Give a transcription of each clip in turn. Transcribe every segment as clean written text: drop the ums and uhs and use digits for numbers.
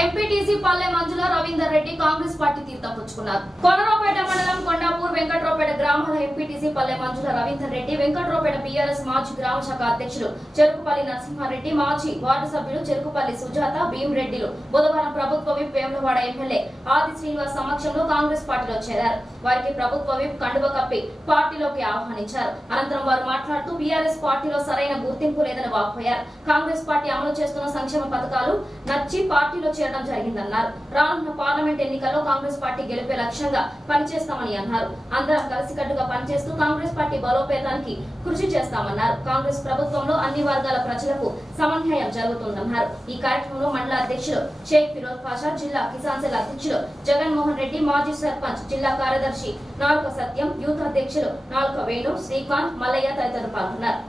MPTC పల్లె మంజుల Ravinder Reddy Congress party తీర్థం పుచ్చుకున్నారు. కొనరావుపేట మండలం కొండాపూర్ వెంకట్రావుపేట గ్రామాల ఎంపీటీసీ పల్లె మంజుల రవీందర్ రెడ్డి, వెంకట్రావుపేట బీఆర్ఎస్ మాజీ గ్రామ శాఖ అధ్యక్షులు చెరుకుపల్లి నరసింహారెడ్డి, మాజీ వార్డు సభ్యులు చెరుకుపల్లి సుజాత, భీమరెడ్డిలు బుధవారం ప్రభుత్వ విప్ వేములవాడ ఎమ్మెల్యే ఆది శ్రీనివాస్ సమక్షంలో కాంగ్రెస్ పార్టీలో చేరారు. వారికి ప్రభుత్వ విప్ కండువ కప్పి పార్టీలోకి ఆహ్వానించారు. అనంతరం వారు మాట్లాడుతూ బీఆర్ఎస్ పార్టీలో సరైన గుర్తింపు లేదని వాపోయారు. కాంగ్రెస్ పార్టీ అమలు చేస్తున్న సంక్షేమ పథకాలు నచ్చి పార్టీలో చేరడం జరిగిందన్నారు. రానున్న పార్లమెంట్ ఎన్నికల్లో కాంగ్రెస్ పార్టీ గెలిపే లక్ష్యంగా పనిచేస్తామని అన్నారు. అందరం కలిసికట్టుగా పనిచేస్తూ కాంగ్రెస్ పార్టీ బలోపేతానికి కృషి చేస్తామన్నారు. కాంగ్రెస్ ప్రభుత్వంలో అన్ని వర్గాల ప్రజలకు సమన్వయం జరుగుతుందన్నారు. ఈ కార్యక్రమంలో మండల అధ్యక్షులు షేక్ ఫిరోజ్ పాషా, జిల్లా కిసాన్ సెల్ అధ్యక్షులు జగన్మోహన్ రెడ్డి, మాజీ సర్పంచ్ జిల్లా కార్యదర్శి నాలుక సత్యం, యూత్ అధ్యక్షులు నాలుక వేణు, శ్రీకాంత్, మల్లయ్య తదితరులు పాల్గొన్నారు.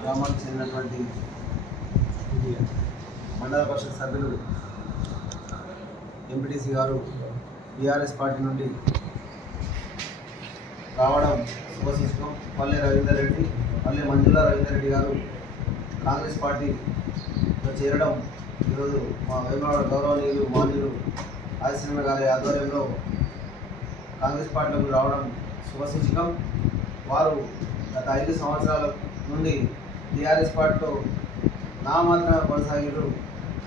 గ్రామానికి చెందినటువంటి మండల పరిషత్ సభ్యులు ఎంపీటీసీ గారు బీఆర్ఎస్ పార్టీ నుండి రావడం శుభసూచకం. పల్లె రవీందర్ రెడ్డి, పల్లె మంజుల రవీందర్ రెడ్డి గారు కాంగ్రెస్ పార్టీలో చేరడం ఈరోజు మా వేములవాడ గౌరవనీయులు మాన్యులు ఆదిశ్రీమ గారి ఆధ్వర్యంలో కాంగ్రెస్ పార్టీలోకి రావడం శుభసూచకం. వారు గత 5 సంవత్సరాల నుండి టీఆర్ఎస్ పార్టీలో నామాత్రమే కొనసాగారు.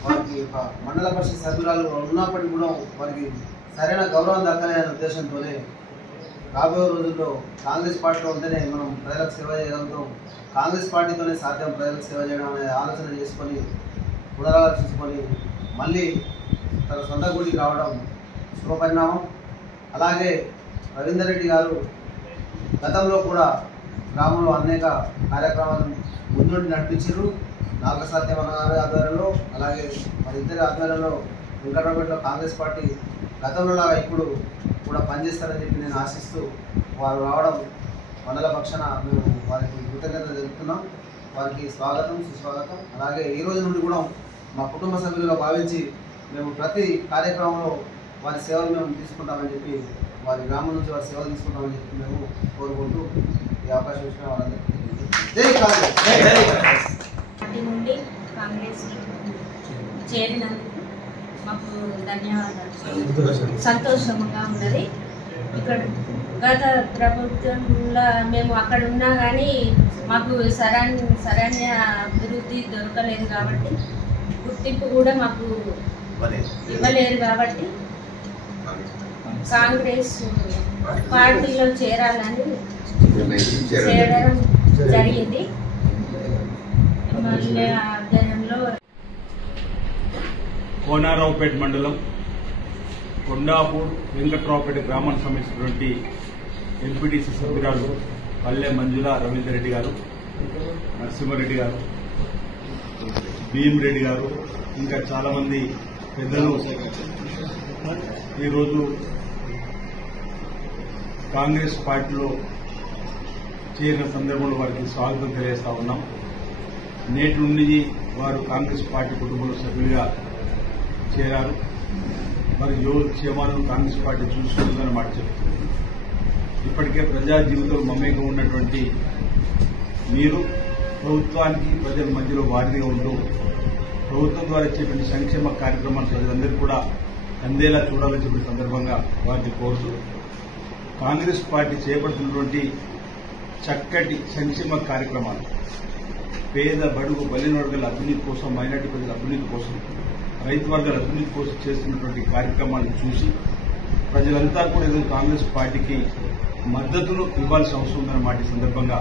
వారికి ఒక మండల పరిషత్ సభ్యురాలు ఉన్నప్పటికీ కూడా వారికి సరైన గౌరవం దక్కలేని ఉద్దేశంతోనే రాబోయే రోజుల్లో కాంగ్రెస్ పార్టీలో ఉంటేనే మనం ప్రజలకు సేవ చేయగలుగుతాం, కాంగ్రెస్ పార్టీతోనే సాధ్యం ప్రజలకు సేవ చేయడం అనే ఆలోచన చేసుకొని పునరాలోచించుకొని మళ్ళీ తన సొంత గుడికి రావడం శుభపరిణామం. అలాగే రవీందర్ రెడ్డి గారు గతంలో కూడా గ్రామంలో అనేక కార్యక్రమాలు ముందుండి నడిపించారు. నాగ సత్యం గారి ఆధ్వర్యంలో, అలాగే మరి ఇద్దరి ఆధ్వర్యంలో వెంకట్రావుపేటలో కాంగ్రెస్ పార్టీ గతంలో ఇప్పుడు కూడా పనిచేస్తారని చెప్పి నేను ఆశిస్తూ వారు రావడం మండల పక్షాన మేము వారికి కృతజ్ఞతలు తెలుపుతున్నాం. వారికి స్వాగతం, సుస్వాగతం. అలాగే ఈ రోజు నుండి కూడా మా కుటుంబ సభ్యులుగా భావించి మేము ప్రతి కార్యక్రమంలో వారి సేవలు మేము తీసుకుంటామని చెప్పి, వారి గ్రామం నుంచి వారి సేవలు తీసుకుంటామని చెప్పి మేము కోరుకుంటూ ఈ అవకాశం ఇచ్చిన వాళ్ళందరికీ పార్టీ నుండి కాంగ్రెస్ చేరినందుకు మాకు ధన్యవాదాలు. సంతోషంగా ఉన్నది. ఇక్కడ గత ప్రభుత్వంలో మేము అక్కడ ఉన్నా కానీ మాకు సరైన అభివృద్ధి దొరకలేదు కాబట్టి, గుర్తింపు కూడా మాకు ఇవ్వలేదు కాబట్టి కాంగ్రెస్ పార్టీలో చేరాలని చేరడం జరిగింది. మళ్ళీ ఆధ్వర్యంలో కోనరావుపేట మండలం కొండాపూర్ వెంకట్రావుపేట గ్రామానికి సంబంధించినటువంటి ఎంపీటీసీ సభ్యురాలు పల్లె మంజుల రవీందర్ రెడ్డి గారు, నరసింహారెడ్డి గారు, భీమరెడ్డి గారు, ఇంకా చాలామంది పెద్దలు ఈరోజు కాంగ్రెస్ పార్టీలో చేరిన సందర్భంలో వారికి స్వాగతం తెలియజేస్తా ఉన్నాం. నేటి నుండి వారు కాంగ్రెస్ పార్టీ కుటుంబంలో సభ్యులుగా చేరారు. వారి యోగక్షేమాలను కాంగ్రెస్ పార్టీ చూసుకుంటుందని మాట చెప్తుంది. ఇప్పటికే ప్రజా జీవితంలో మమేకం ఉన్నటువంటి మీరు ప్రభుత్వానికి ప్రజల మధ్యలో వారిగా ఉంటూ ప్రభుత్వం ద్వారా ఇచ్చేటువంటి సంక్షేమ కార్యక్రమాలు ప్రజలందరూ కూడా అందేలా చూడాలని చెప్పిన సందర్భంగా వారిని కోరుతూ కాంగ్రెస్ పార్టీ చేపడుతున్నటువంటి చక్కటి సంక్షేమ కార్యక్రమాలు పేద బడుగు బలిన వర్గాల అభివృద్ధి కోసం, మైనార్టీ ప్రజల అభివృద్ధి కోసం, రైతు వర్గాల అభివృద్ధి కోసం చేస్తున్నటువంటి కార్యక్రమాలను చూసి ప్రజలంతా కూడా ఈరోజు కాంగ్రెస్ పార్టీకి మద్దతును ఇవ్వాల్సిన అవసరం ఉందన్న మాట సందర్భంగా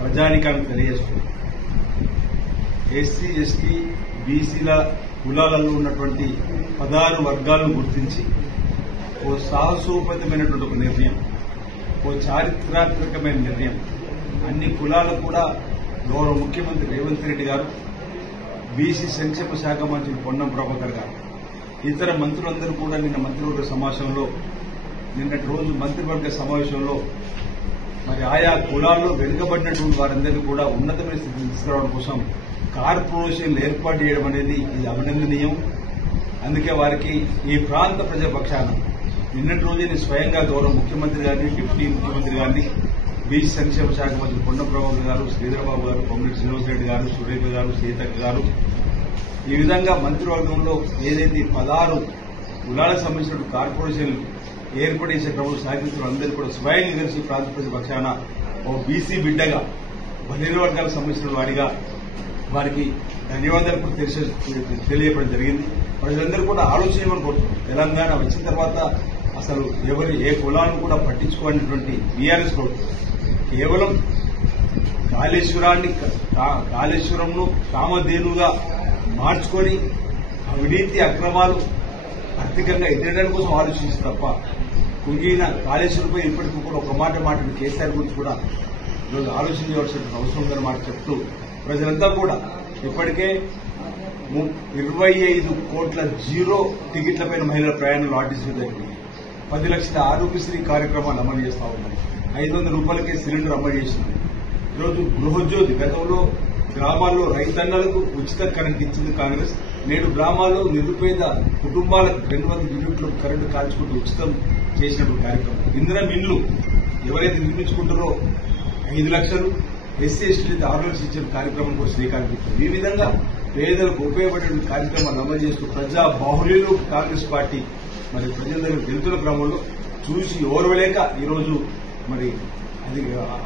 ప్రజానికానికి తెలియజేస్తుంది. ఎస్సీ, ఎస్టీ, బీసీల కులాలలో ఉన్నటువంటి 16 వర్గాలను గుర్తించి ఓ సాహసోపేతమైనటువంటి ఒక నిర్ణయం, ఓ చారిత్రాత్మకమైన నిర్ణయం, అన్ని కులాలు కూడా గౌరవ ముఖ్యమంత్రి రేవంత్ రెడ్డి గారు, బీసీ సంక్షేమ శాఖ మంత్రి పొన్నం ప్రభాకర్ గారు, ఇతర మంత్రులందరూ కూడా నిన్న మంత్రివర్గ సమావేశంలో, నిన్నటి రోజు మంత్రివర్గ సమావేశంలో మరి ఆయా కులాల్లో వెనుకబడినటువంటి వారందరినీ కూడా ఉన్నతమైన స్థితిని తీసుకురావడం కోసం కార్పొరేషన్లు ఏర్పాటు చేయడం అనేది ఇది అభినందనీయం. అందుకే వారికి ఈ ప్రాంత ప్రజాపక్షాన నిన్నటి రోజు స్వయంగా గౌరవ ముఖ్యమంత్రి గారిని, డిప్యూటీ ముఖ్యమంత్రి గారిని, బీసీ సంక్షేమ శాఖ మంత్రి కొండ ప్రభాకర్ గారు, శ్రీధరబాబు గారు, కొమ్మిరెడ్డి శ్రీనివాసరెడ్డి గారు, సురేఖ గారు, సీతక్క గారు, ఈ విధంగా మంత్రివర్గంలో ఏదైతే 16 కులాలకు సంబంధించిన కార్పొరేషన్లు ఏర్పడేసే క్రమంలో సాధించిన అందరూ కూడా స్వయం కలిసి ప్రాతిపదిక పక్షాన ఓ బీసీ బిడ్డగా బలహీన వర్గాలకు సంబంధించిన వాడిగా వారికి ధన్యవాదాలు కూడా తెలియపడం జరిగింది. ప్రజలందరూ కూడా ఆలోచించమని కోరుతున్నారు. తెలంగాణ వచ్చిన తర్వాత అసలు ఏ కులాలను కూడా పట్టించుకోనటువంటి బీఆర్ఎస్ ప్రభుత్వం కేవలం కాళేశ్వరంను కామధేనుగా మార్చుకొని అవినీతి అక్రమాలు ఆర్థికంగా ఎదురడానికి కోసం ఆలోచించి తప్ప కుంగిన కాళేశ్వరంపై ఇప్పటికీ కూడా ఒక మాట కేసీఆర్ గురించి కూడా ఈరోజు ఆలోచించవలసిన అవసరం ఉందని మాట చెప్తూ ప్రజలంతా కూడా ఇప్పటికే 25 కోట్ల జీరో టికెట్లపైన మహిళల ప్రయాణాలు ఆర్టీసీ జరిగింది. 10 లక్షల ఆరోగ్యశ్రీ కార్యక్రమాలు అమలు చేస్తా ఉన్నాయి. 500 రూపాయలకే సిలిండర్ అమలు చేసింది. ఈరోజు గృహజ్యోతి గతంలో గ్రామాల్లో రైతన్నలకు ఉచిత కరెంట్ ఇచ్చింది కాంగ్రెస్. నేడు గ్రామాల్లో నిరుపేద కుటుంబాలకు 200 యూనిట్లు కరెంటు కాల్చుకుంటూ ఉచితం చేసినటువంటి కార్యక్రమం. ఇంధనం ఇండ్లు ఎవరైతే నిర్మించుకుంటారో 5 లక్షలు, ఎస్సీ ఎస్టీలైతే 6 లక్షలు ఇచ్చిన కార్యక్రమం కూడా శ్రీకారం చుట్టింది. ఈ విధంగా పేదలకు ఉపయోగపడే కార్యక్రమాలు అమలు చేస్తూ ప్రజా బాహుళ్యంలో కాంగ్రెస్ పార్టీ మరి ప్రజల దగ్గర వెళ్తున్న క్రమంలో చూసి ఓర్వలేక ఈరోజు మరి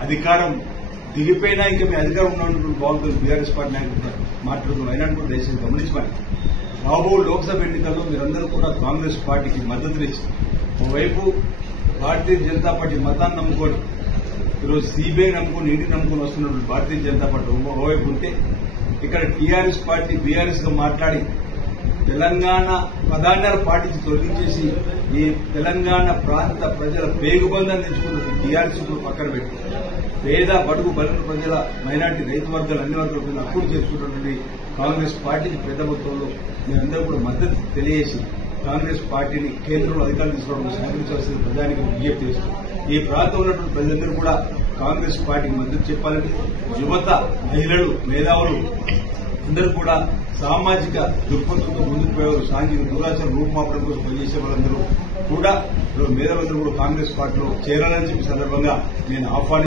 అధికారం దిగిపోయినా ఇంకా మీ అధికారం ఉన్నటువంటి బాగుంటుంది బీఆర్ఎస్ పార్టీ నాయకులు మాట్లాడుతున్నారు. అయినా కూడా దయచేసి గమనించమని రాబో లోక్సభ ఎన్నికల్లో మీరందరూ కూడా కాంగ్రెస్ పార్టీకి మద్దతునిచ్చి ఓవైపు భారతీయ జనతా పార్టీ మతాన్ని నమ్ముకొని ఈరోజు సిబిఐ నమ్ముకొని ఈడీ నమ్ముకొని వస్తున్నటువంటి భారతీయ జనతా పార్టీ ఓవైపు ఉంటే ఇక్కడ టీఆర్ఎస్ పార్టీ బీఆర్ఎస్ గా మాట్లాడి తెలంగాణ పదాన్ని పాటించి తొలగించేసి ఈ తెలంగాణ ప్రాంత ప్రజల పేగుబంధాన్ని తెచ్చుకున్న టీఆర్ఎస్ పక్కన పెట్టి పేద బడుగు బలైన ప్రజల మైనార్టీ రైతు వర్గాలు అన్ని వర్గాల ప్రజలు అప్పులు చేసుకున్నటువంటి కాంగ్రెస్ పార్టీకి పెద్ద మొత్తంలో మీరందరూ కూడా మద్దతు తెలియజేసి కాంగ్రెస్ పార్టీని కేంద్రంలో అధికారులు తీసుకోవడం సహకరించాల్సిన ప్రజానికి విజ్ఞప్తి చేస్తూ ఈ ప్రాంతంలో ఉన్నటువంటి ప్రజలందరూ కూడా కాంగ్రెస్ పార్టీకి మద్దతు చెప్పాలని యువత, మహిళలు, మేధావులు అందరూ కూడా సామాజిక దృక్పథంతో ముందుకు పోయేవారు, సాంఘిక దురాచారం రూపుమాపడం కోసం పనిచేసే వాళ్ళందరూ కూడా మేధావులందరూ కూడా కాంగ్రెస్ పార్టీలో చేరాలని చెప్పి సందర్భంగా నేను ఆహ్వానిస్తున్నాను.